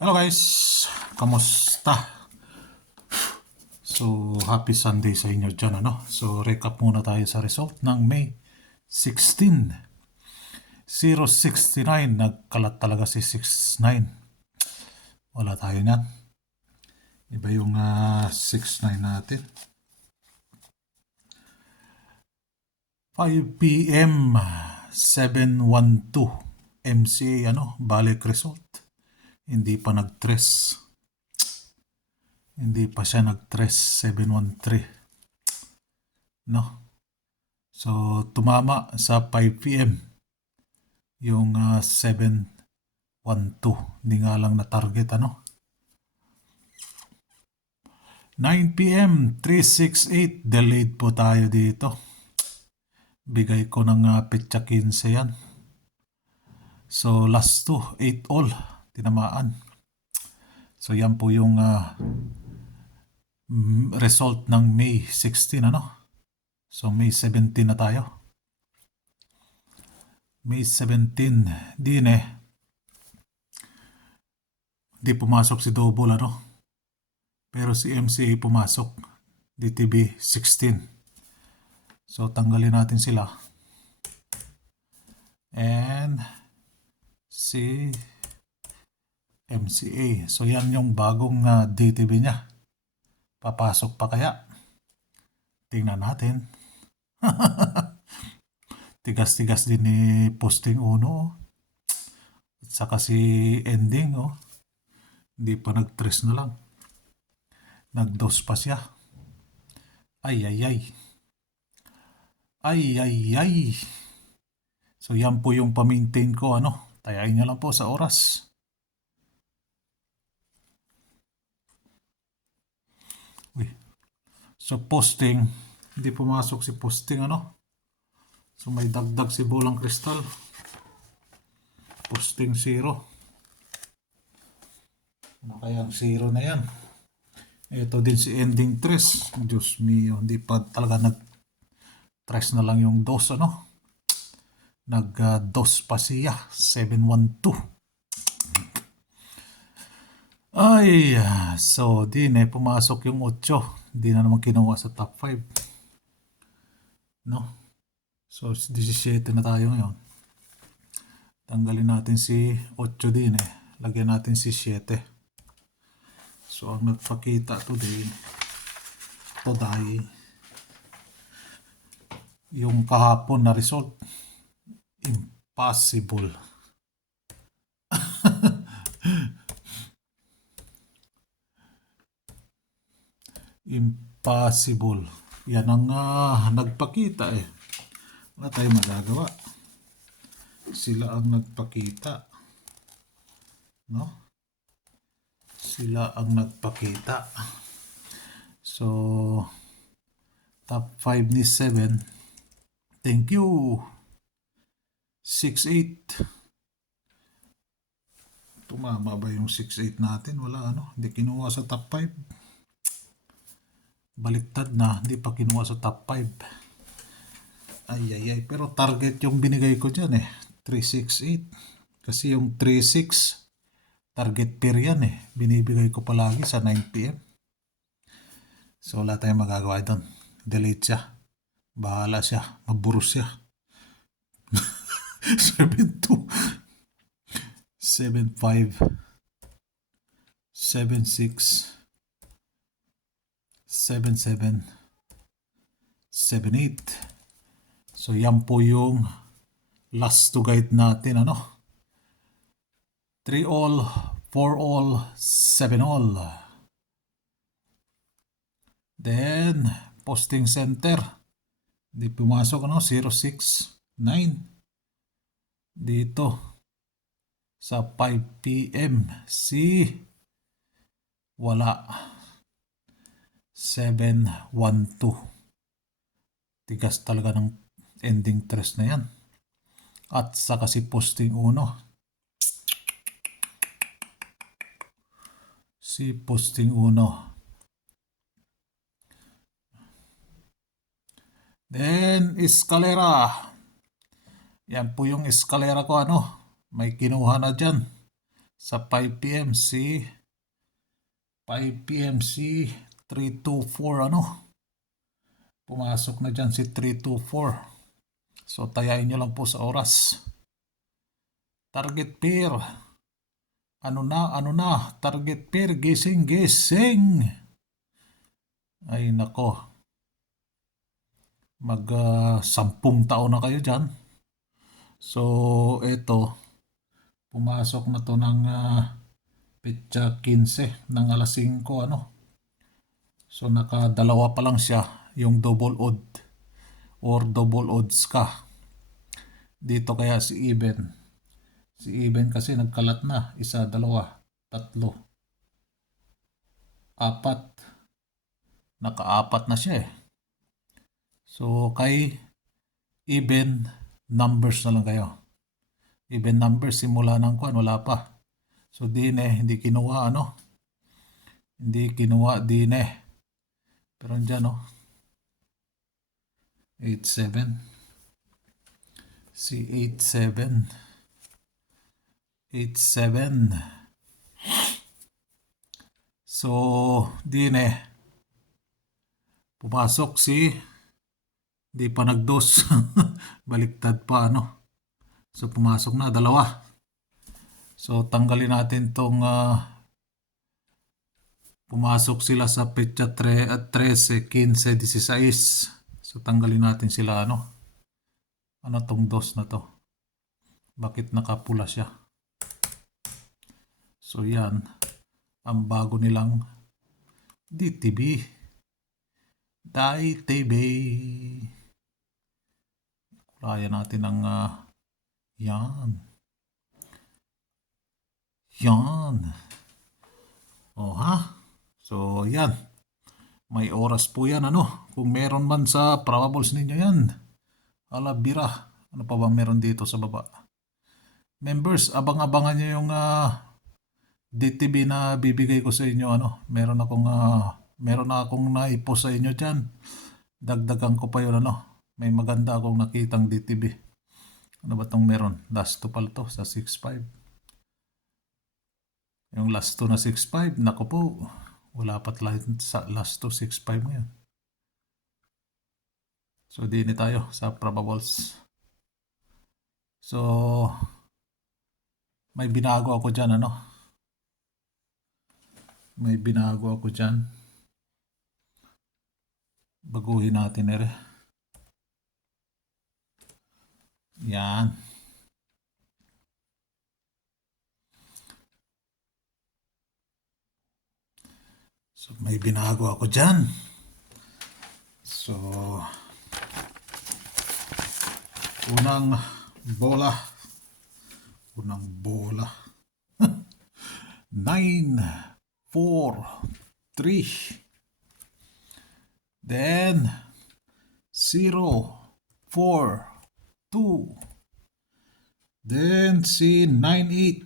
Hello guys, kamusta? So, happy Sunday sa inyo dyan, ano? So, recap muna tayo sa result ng May 16. 069, nagkalat talaga si 69. Wala tayo niyan. Iba yung 69 natin. 5 p.m. 712 MCA, balik result. Hindi pa nag-tres. Hindi pa siya nag-tres, 713. No? So, tumama sa 5 p.m. yung 712. Hindi nga lang na target, 9 p.m. 368. Delayed po tayo dito. Bigay ko ng petsa 15 yan. So, last 2, 8 all. Tinamaan. So, yan po yung result ng May 16, So, May 17 na tayo. May 17. Di pumasok si Double, Pero si MCA pumasok. DTB 16. So, tanggalin natin sila. And si MCA. So, yan yung bagong DTB niya. Papasok pa kaya? Tingnan natin. Tigas-tigas din ni posting 1. At saka si ending, Hindi pa nag-tres na lang. Nag-dos pa siya. Ay. So, yan po yung pa-maintain ko, Tayain nyo lang po sa oras. So, posting. Hindi pumasok si posting, So, may dagdag si Bolang Kristal. Posting 0. Ano kaya ang 0 na yan? Ito din si ending 3. Diyos mio, hindi pa talaga nag-tres na lang yung dos, Nag-dos pa siya. 712. Ay, so din pumasok yung 8. Hindi na naman kinuha sa top 5. So, 17 na tayo ngayon. Tanggalin natin si 8 din Lagyan natin si 7. So, ang nagpakita today, yung kahapon na result, impossible. Impossible. Yan ang nagpakita Wala tayong magagawa. Sila ang nagpakita. Sila ang nagpakita. So, top 5 ni 7. Thank you. 6-8. Tumama ba yung 6-8 natin? Wala, Hindi kinuha sa top 5. Baliktad na. Hindi pa kinuha sa top 5. Ay. Pero target yung binigay ko dyan 368. Kasi yung 36, target pair yan Binibigay ko palagi sa 9 p.m. So, wala tayong magagawa doon. Delete siya. Bahala siya. Maburos siya. 7-2. 7-5. 7-6. 7-7. 7-8. So, yan po yung last to guide natin, 3 all, 4 all, 7 all. Then, posting center. Di pumasok, 069. Dito, sa 5 p.m. Wala. 712. Tigas talaga ng ending 3 na yan. At saka si posting 1. Si posting 1. Then, escalera. Yan po yung escalera ko, May kinuha na dyan. Sa 5 p.m. si 5 p.m. si 324 ano. Pumasok na dyan si 324. So tayain nyo lang po sa oras. Target pair. Ano na, target pair, gising. Ay nako. Mag 10 taon na kayo dyan. So ito, pumasok na to ng petsa 15 ng alas 5 ano. So nakadalawa pa lang siya, yung double odd or double odds ka. Dito kaya si even. Si even kasi nagkalat na. 1, 2, 3, 4. Naka-4 na siya eh. So kay even numbers na lang kayo. Even numbers simula ng wala pa. So din hindi kinuha ano. Hindi kinuha din Pero andyan 87. Si 87. 87. So din pumasok si di pa nagdos. Baliktad pa ano. So pumasok na dalawa. So tanggalin natin tong pumasok sila sa petsa 13, 15, 16. So tanggalin natin sila ano. Ano tong dos na to? Bakit nakapula siya? So yan. Ang bago nilang DTB. Kulayan natin ang yan. So yan. May oras po yan ano. Kung meron man sa probables ninyo yan. Bira. Ano pa ba meron dito sa baba? Members, abang-abangan nyo yung DTB na bibigay ko sa inyo ano. Meron na akong naipost sa inyo dyan. Dagdagan ko pa yun ano. May maganda akong nakitang DTB. Ano ba tong meron? Last 2 pala to sa 6.5. Yung last 2 na 6.5. Naku po. Wala pat sa last 2 6.5 ngayon. So din tayo sa probables. So may binago ako dyan ano. May binago ako dyan. Baguhin natin Yan. So may binago ako dyan. So unang bola 9, 4, 3. Then 0, 4, 2. Then si 9, 8.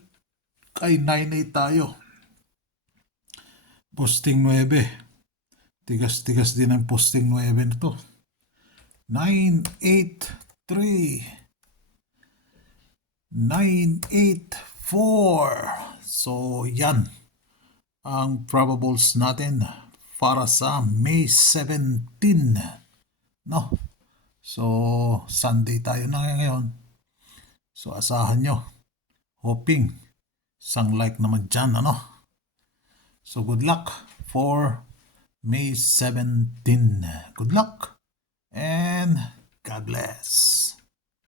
Kay 9, 8 tayo. Posting 9. Tigas-tigas din ang posting 9 nito. 9, 8, 3. 9, 8, 4. So yan ang probables natin para sa May 17. No? So Sunday tayo na ngayon. So asahan nyo. Hoping isang like naman dyan ano. So good luck for May 17. Good luck and God bless.